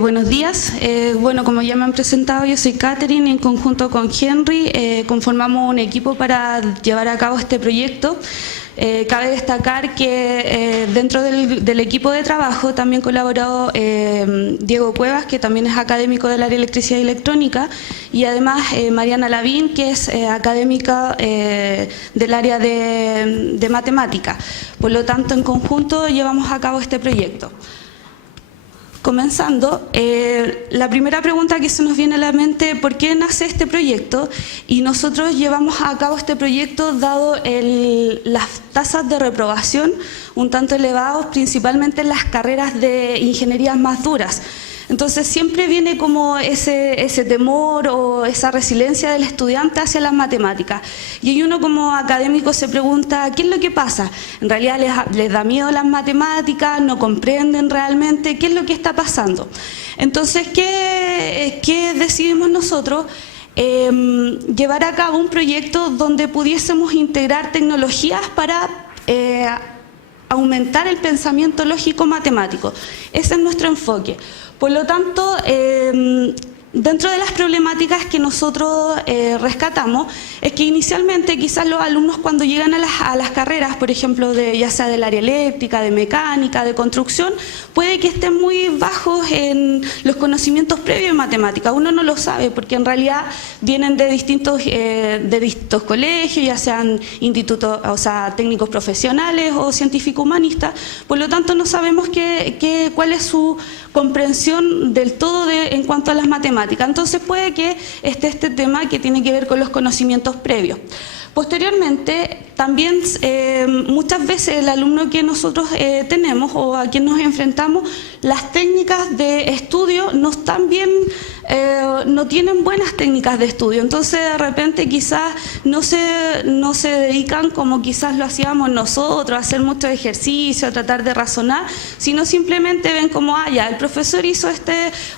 Buenos días. Bueno, como ya me han presentado, yo soy Catherine, en conjunto con Henry conformamos un equipo para llevar a cabo este proyecto. Cabe destacar que dentro del equipo de trabajo también colaboró Diego Cuevas, que también es académico del área de electricidad y electrónica, y además Mariana Lavín, que es académica del área de matemática. Por lo tanto, en conjunto llevamos a cabo este proyecto. Comenzando, la primera pregunta que se nos viene a la mente: ¿por qué nace este proyecto? Y nosotros llevamos a cabo este proyecto dado las tasas de reprobación un tanto elevados, principalmente en las carreras de ingenierías más duras. Entonces siempre viene como ese temor o esa resiliencia del estudiante hacia las matemáticas. Y uno como académico se pregunta, ¿qué es lo que pasa? En realidad les da miedo las matemáticas, no comprenden realmente qué es lo que está pasando. Entonces, ¿qué decidimos nosotros? Llevar a cabo un proyecto donde pudiésemos integrar tecnologías para aumentar el pensamiento lógico-matemático. Ese es nuestro enfoque. Por lo tanto, dentro de las problemáticas que nosotros rescatamos, es que inicialmente quizás los alumnos cuando llegan a las carreras, por ejemplo, ya sea del área eléctrica, de mecánica, de construcción, puede que estén muy bajos en los conocimientos previos en matemática. Uno no lo sabe porque en realidad vienen de distintos colegios, ya sean institutos, o sea, técnicos profesionales o científicos humanistas. Por lo tanto, no sabemos cuál es su comprensión del todo en cuanto a las matemáticas. Entonces puede que esté este tema que tiene que ver con los conocimientos previos. Posteriormente, también muchas veces el alumno que nosotros tenemos o a quien nos enfrentamos, las técnicas de estudio no están bien, no tienen buenas técnicas de estudio. Entonces de repente quizás no se dedican como quizás lo hacíamos nosotros, a hacer mucho ejercicio, a tratar de razonar, sino simplemente ven como, ya, el profesor hizo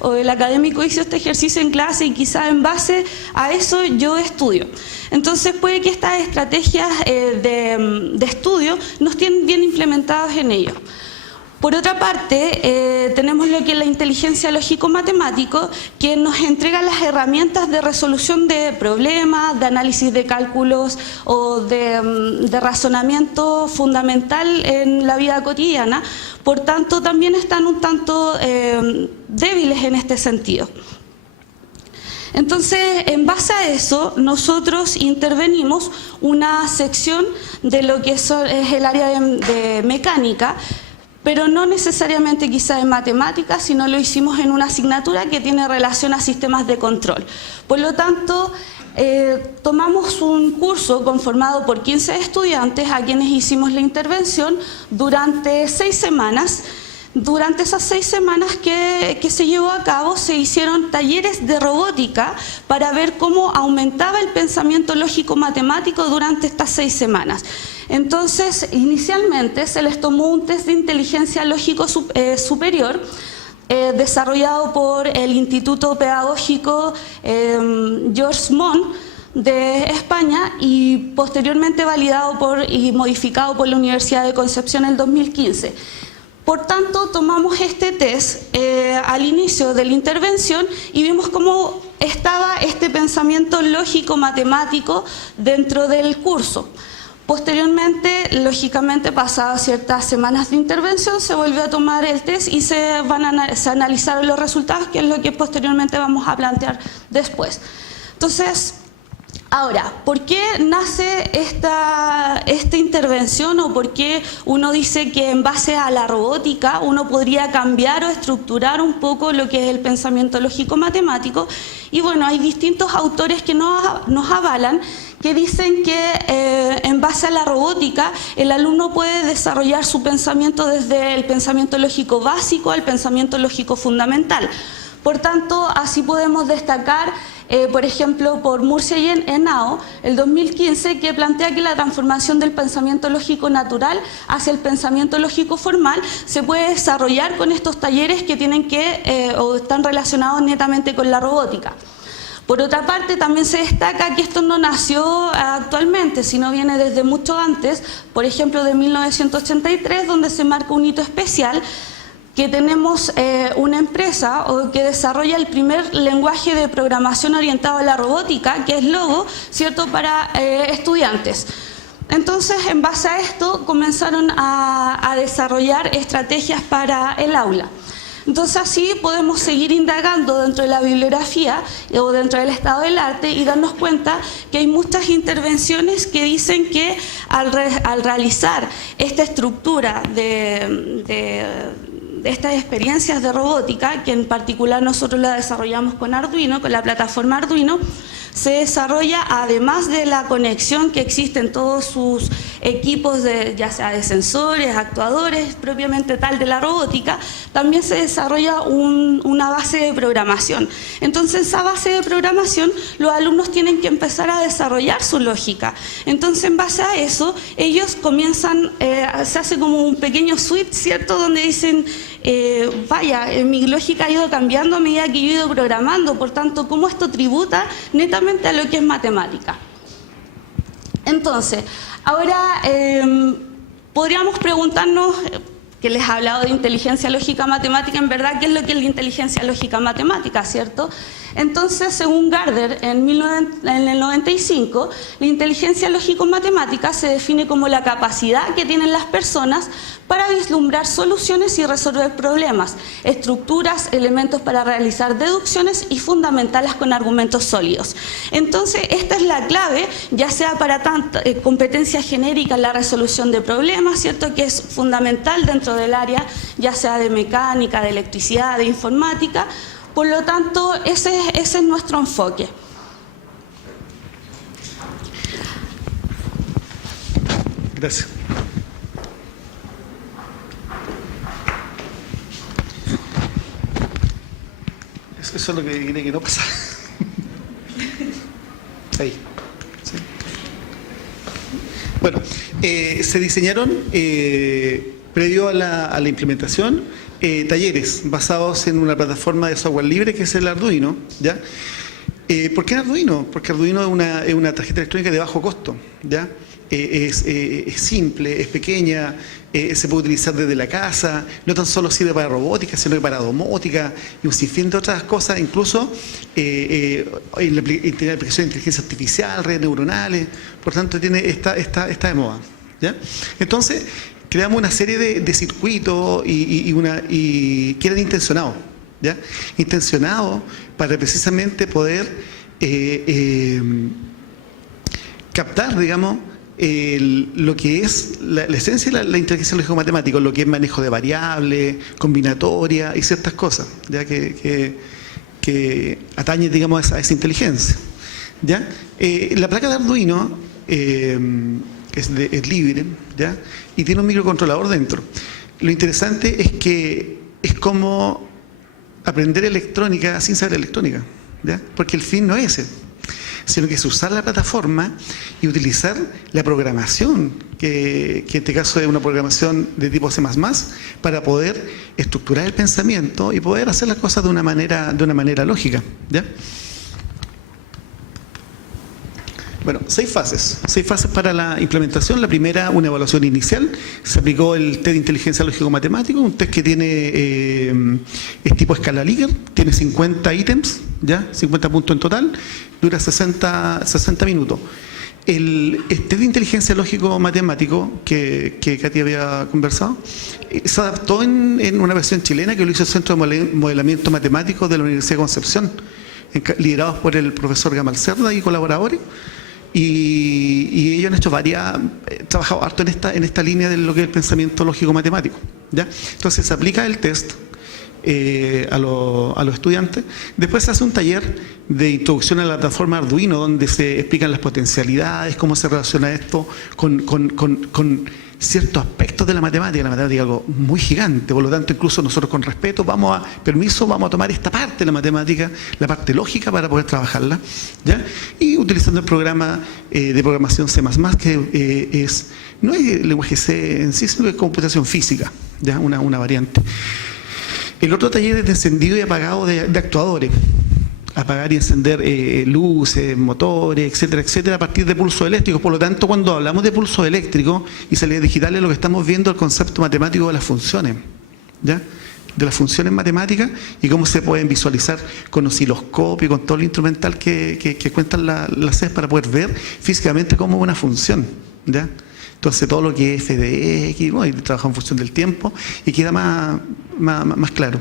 o el académico hizo este ejercicio en clase y quizás en base a eso yo estudio. Entonces puede que estas estrategias de estudio no estén bien implementadas en ellos. Por otra parte, tenemos lo que es la inteligencia lógico-matemático, que nos entrega las herramientas de resolución de problemas, de análisis de cálculos o de razonamiento fundamental en la vida cotidiana. Por tanto, también están un tanto débiles en este sentido. Entonces, en base a eso, nosotros intervenimos una sección de lo que es el área de mecánica, pero no necesariamente quizá en matemáticas, sino lo hicimos en una asignatura que tiene relación a sistemas de control. Por lo tanto, tomamos un curso conformado por 15 estudiantes a quienes hicimos la intervención durante 6 semanas. Durante esas 6 semanas que se llevó a cabo, se hicieron talleres de robótica para ver cómo aumentaba el pensamiento lógico-matemático durante estas 6 semanas. Entonces, inicialmente se les tomó un test de inteligencia lógico superior, desarrollado por el Instituto Pedagógico George Montt de España y posteriormente validado y modificado por la Universidad de Concepción en el 2015. Por tanto, tomamos este test al inicio de la intervención y vimos cómo estaba este pensamiento lógico-matemático dentro del curso. Posteriormente, lógicamente, pasadas ciertas semanas de intervención, se volvió a tomar el test y se analizaron los resultados, que es lo que posteriormente vamos a plantear después. Entonces, ahora, ¿por qué nace esta intervención o por qué uno dice que en base a la robótica uno podría cambiar o estructurar un poco lo que es el pensamiento lógico-matemático? Y bueno, hay distintos autores que nos avalan, que dicen que en base a la robótica el alumno puede desarrollar su pensamiento desde el pensamiento lógico básico al pensamiento lógico fundamental. Por tanto, así podemos destacar, por ejemplo, por Murcia y Henao, el 2015, que plantea que la transformación del pensamiento lógico natural hacia el pensamiento lógico formal se puede desarrollar con estos talleres que tienen o están relacionados netamente con la robótica. Por otra parte, también se destaca que esto no nació actualmente, sino viene desde mucho antes, por ejemplo de 1983, donde se marca un hito especial que tenemos una empresa que desarrolla el primer lenguaje de programación orientado a la robótica, que es Logo, ¿cierto?, para estudiantes. Entonces, en base a esto, comenzaron a desarrollar estrategias para el aula. Entonces, así podemos seguir indagando dentro de la bibliografía o dentro del estado del arte y darnos cuenta que hay muchas intervenciones que dicen que al realizar esta estructura de estas experiencias de robótica, que en particular nosotros la desarrollamos con Arduino, con la plataforma Arduino, se desarrolla, además de la conexión que existe en todos sus equipos, ya sea de sensores, actuadores, propiamente tal de la robótica, también se desarrolla una base de programación. Entonces, esa base de programación, los alumnos tienen que empezar a desarrollar su lógica. Entonces, en base a eso, ellos comienzan, se hace como un pequeño switch, ¿cierto?, donde dicen, vaya, mi lógica ha ido cambiando a medida que yo he ido programando, por tanto, ¿cómo esto tributa netamente a lo que es matemática? Entonces, ahora podríamos preguntarnos, que les he hablado de inteligencia lógica matemática, en verdad, ¿qué es lo que es la inteligencia lógica matemática, cierto? Entonces, según Gardner, en el 95, la inteligencia lógico-matemática se define como la capacidad que tienen las personas para vislumbrar soluciones y resolver problemas, estructuras, elementos para realizar deducciones y fundamentarlas con argumentos sólidos. Entonces, esta es la clave, ya sea para competencia genérica en la resolución de problemas, ¿cierto?, que es fundamental dentro del área, ya sea de mecánica, de electricidad, de informática. Por lo tanto, ese es nuestro enfoque. Gracias. Eso es lo que quería que no pasara. Ahí. ¿Sí? Bueno, se diseñaron, previo a la implementación, talleres basados en una plataforma de software libre que es el Arduino, ¿ya? ¿Por qué Arduino? Porque Arduino es una tarjeta electrónica de bajo costo, ¿ya? Es simple, es pequeña, se puede utilizar desde la casa, no tan solo sirve para robótica, sino que para domótica y un sinfín de otras cosas, incluso tiene aplicación de inteligencia artificial, redes neuronales, por tanto está de moda, ¿ya? Entonces, creamos una serie de circuitos y que eran intencionados, ¿ya? Intencionados para precisamente poder captar, digamos, lo que es la esencia de la inteligencia lógico-matemática, lo que es manejo de variables, combinatoria y ciertas cosas, ¿ya? Que atañen, digamos, a esa inteligencia, ¿ya? La placa de Arduino es libre, ¿ya? Y tiene un microcontrolador dentro. Lo interesante es que es como aprender electrónica sin saber electrónica, ¿ya? Porque el fin no es ese, sino que es usar la plataforma y utilizar la programación, que en este caso es una programación de tipo C++, para poder estructurar el pensamiento y poder hacer las cosas de una manera lógica, ¿ya? Bueno, 6 fases para la implementación. La primera, una evaluación inicial. Se aplicó el test de inteligencia lógico-matemático, un test que tiene, es tipo escala Likert, tiene 50 ítems, ¿ya? 50 puntos en total, dura 60 minutos. El test de inteligencia lógico-matemático que Katy había conversado, se adaptó en una versión chilena que lo hizo el Centro de Modelamiento Matemático de la Universidad de Concepción, liderados por el profesor Gamal Cerda y colaboradores. Y ellos han hecho trabajado harto en esta línea de lo que es el pensamiento lógico-matemático, ¿ya? Entonces se aplica el test a los estudiantes. Después se hace un taller de introducción a la plataforma Arduino, donde se explican las potencialidades, cómo se relaciona esto con ciertos aspectos de la matemática. La matemática es algo muy gigante, por lo tanto, incluso nosotros con respeto vamos a tomar esta parte de la matemática, la parte lógica, para poder trabajarla, ¿ya? Y utilizando el programa de programación C++, que no es el lenguaje C en sí, sino que es computación física, ¿ya? Una variante. El otro taller es de encendido y apagado de actuadores. Apagar y encender luces, motores, etcétera, etcétera, a partir de pulsos eléctricos. Por lo tanto, cuando hablamos de pulsos eléctricos y salidas digitales, lo que estamos viendo es el concepto matemático de las funciones, ¿ya? de las funciones matemáticas y cómo se pueden visualizar con osciloscopio, con todo el instrumental que cuentan las SES para poder ver físicamente cómo es una función, ¿ya? Entonces todo lo que es f de x, ¿no? Y trabaja en función del tiempo y queda más claro.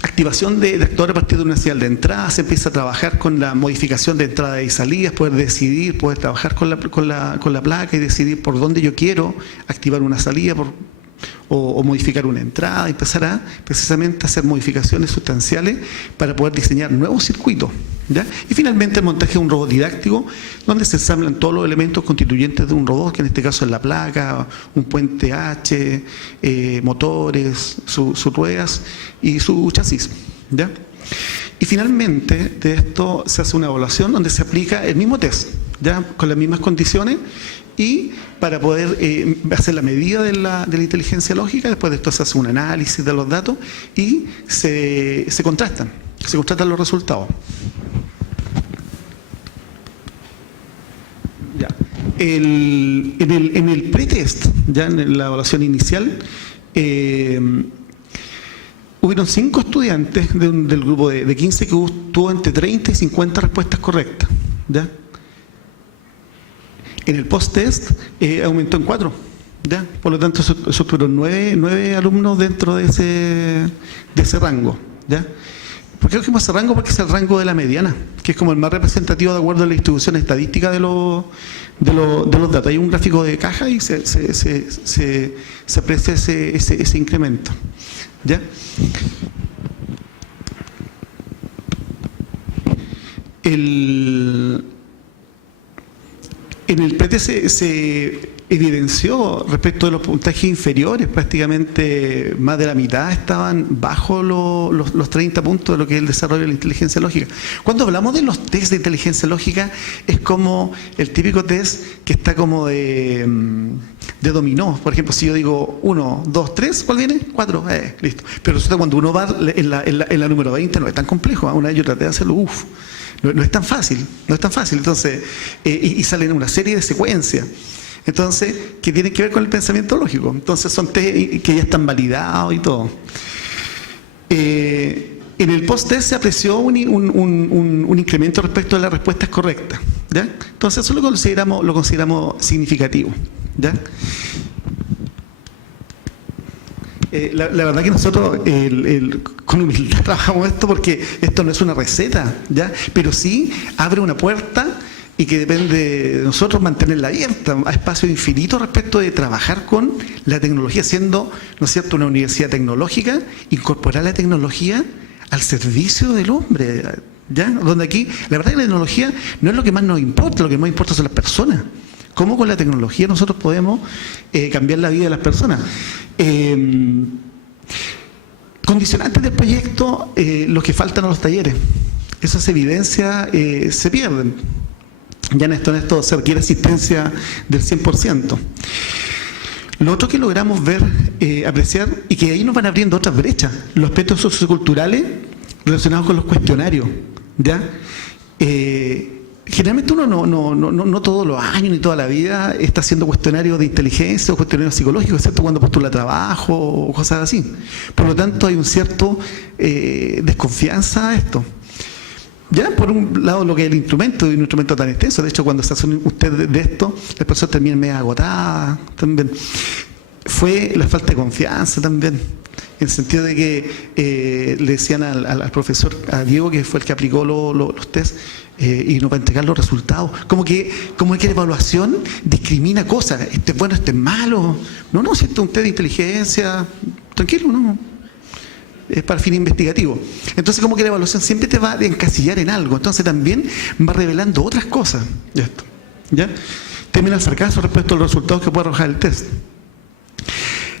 Activación de actores a partir de una señal de entrada, se empieza a trabajar con la modificación de entradas y salidas, poder trabajar con la placa y decidir por dónde yo quiero activar una salida o modificar una entrada, empezar a precisamente hacer modificaciones sustanciales para poder diseñar nuevos circuitos, ¿ya? Y finalmente el montaje de un robot didáctico donde se ensamblan todos los elementos constituyentes de un robot, que en este caso es la placa, un puente H, motores, sus ruedas y su chasis, ¿ya? Y finalmente de esto se hace una evaluación donde se aplica el mismo test, ¿ya? Con las mismas condiciones y para poder hacer la medida de la inteligencia lógica. Después de esto se hace un análisis de los datos y se contrastan los resultados. Ya. En el pretest, ya en la evaluación inicial, hubieron 5 estudiantes del grupo de 15 que tuvo entre 30 y 50 respuestas correctas, ¿ya? En el post-test aumentó en 4, ¿ya? Por lo tanto, eso tuvieron 9 alumnos dentro de ese rango, ¿ya? ¿Por qué cogimos ese rango? Porque es el rango de la mediana, que es como el más representativo de acuerdo a la distribución estadística de los datos. Hay un gráfico de caja y se aprecia ese incremento, ¿ya? En el PT se evidenció respecto de los puntajes inferiores, prácticamente más de la mitad estaban bajo los 30 puntos de lo que es el desarrollo de la inteligencia lógica. Cuando hablamos de los test de inteligencia lógica, es como el típico test que está como de dominó. Por ejemplo, si yo digo 1, 2, 3, ¿cuál viene? 4, listo. Pero resulta cuando uno va en la número 20 no es tan complejo. Una vez yo traté de hacerlo, no es tan fácil, entonces, y salen una serie de secuencias, entonces, que tienen que ver con el pensamiento lógico. Entonces son test que ya están validados y todo. En el post-test se apreció un incremento respecto a las respuestas correctas, ¿ya? Entonces eso lo consideramos significativo, ¿ya? La verdad que nosotros con humildad trabajamos esto porque esto no es una receta, ¿ya? Pero sí abre una puerta y que depende de nosotros mantenerla abierta a espacio infinito respecto de trabajar con la tecnología, siendo, ¿no es cierto?, una universidad tecnológica, incorporar la tecnología al servicio del hombre, ¿ya? Donde aquí, la verdad que la tecnología no es lo que más nos importa, lo que más importa son las personas. ¿Cómo con la tecnología nosotros podemos cambiar la vida de las personas? Condicionantes del proyecto, los que faltan a los talleres. Esas evidencias se pierden. Ya en esto se requiere asistencia del 100%. Lo otro que logramos ver, apreciar, y que ahí nos van abriendo otras brechas, los aspectos socioculturales relacionados con los cuestionarios, ¿ya? Generalmente uno no todos los años ni toda la vida está haciendo cuestionarios de inteligencia o cuestionarios psicológicos, excepto cuando postula trabajo o cosas así. Por lo tanto, hay un cierto desconfianza a esto. Ya, por un lado, lo que es el instrumento, y un instrumento tan extenso. De hecho, cuando se hace usted de esto, las personas terminan medio agotadas también. Fue la falta de confianza también, en el sentido de que le decían al profesor, a Diego, que fue el que aplicó los test, y no para entregar los resultados. Como que la evaluación discrimina cosas. Este es bueno, este es malo. No, si esto es un test de inteligencia, tranquilo, no. Es para fin investigativo. Entonces, como que la evaluación siempre te va a encasillar en algo. Entonces, también va revelando otras cosas. ¿Ya? Termina el fracaso respecto a los resultados que puede arrojar el test.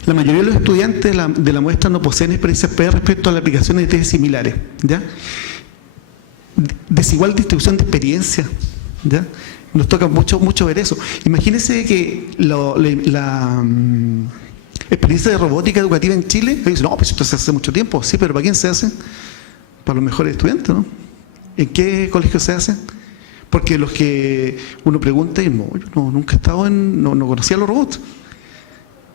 La mayoría de los estudiantes de la muestra no poseen experiencia previa respecto a la aplicación de test similares, ¿ya? Desigual distribución de experiencia, ¿ya? Nos toca mucho ver eso. Imagínense que la experiencia de robótica educativa en Chile, dicen, no, pues esto se hace mucho tiempo. Sí, pero ¿para quién se hace? Para los mejores estudiantes, ¿no? ¿En qué colegio se hace? Porque los que uno pregunta, y no, yo nunca he estado no conocía los robots.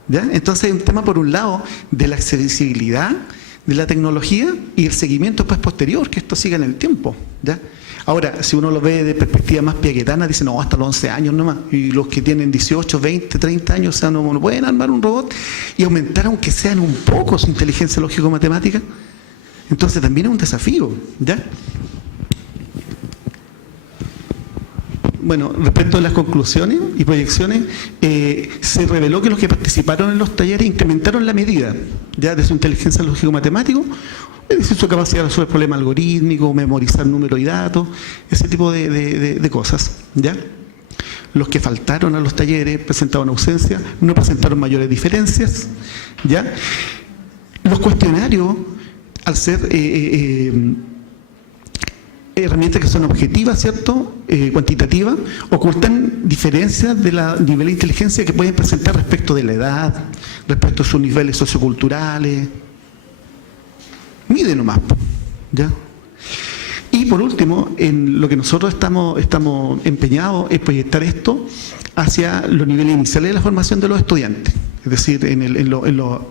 ¿Ya? Entonces hay un tema, por un lado, de la accesibilidad de la tecnología y el seguimiento pues, posterior, que esto siga en el tiempo. ¿Ya? Ahora, si uno lo ve de perspectiva más piaquetana, dice, no, hasta los 11 años nomás. Y los que tienen 18, 20, 30 años, o sea, no pueden armar un robot y aumentar, aunque sean un poco, su inteligencia lógico-matemática. Entonces también es un desafío. ¿Ya? Bueno, respecto a las conclusiones y proyecciones, se reveló que los que participaron en los talleres incrementaron la medida ya de su inteligencia lógico-matemática, es decir, su capacidad de resolver problemas algorítmicos, memorizar números y datos, ese tipo de cosas. ¿Ya? Los que faltaron a los talleres presentaron ausencia, no presentaron mayores diferencias. ¿Ya? Los cuestionarios, al ser herramientas que son objetivas, ¿cierto? Cuantitativas, ocultan diferencias de la nivel de inteligencia que pueden presentar respecto de la edad, respecto a sus niveles socioculturales. Mide nomás, ¿ya? Y por último, en lo que nosotros estamos empeñados es proyectar esto hacia los niveles iniciales de la formación de los estudiantes. Es decir,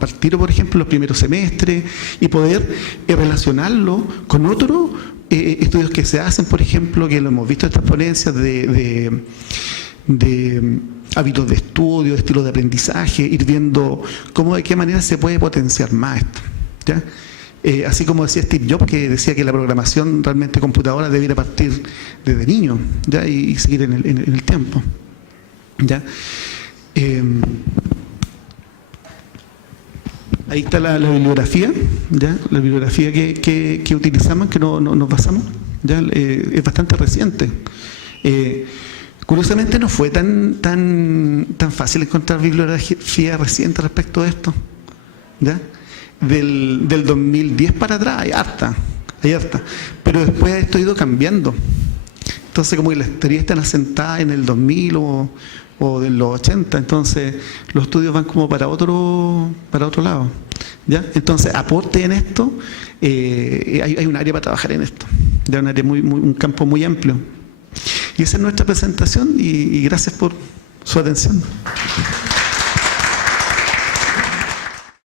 partir, por ejemplo, los primeros semestres y poder relacionarlo con otros estudios que se hacen, por ejemplo, que lo hemos visto en estas ponencias de hábitos de estudio, de estilo de aprendizaje, ir viendo cómo, de qué manera se puede potenciar más esto. ¿Ya? Así como decía Steve Jobs, que decía que la programación realmente computadora debiera partir desde niño, ¿ya? Y seguir en el tiempo. ¿Ya? Ahí está la bibliografía, ¿ya? La bibliografía que utilizamos, que nos basamos, ¿ya? Es bastante reciente. Curiosamente no fue tan fácil encontrar bibliografía reciente respecto a esto, ¿ya? Del 2010 para atrás hay harta, pero después esto ha ido cambiando. Entonces, como que las teorías están asentadas en el 2000 o de los 80, entonces los estudios van como para otro lado. ¿Ya? Entonces, aporte en esto, hay un área para trabajar en esto, de un área un campo muy amplio. Y esa es nuestra presentación y gracias por su atención.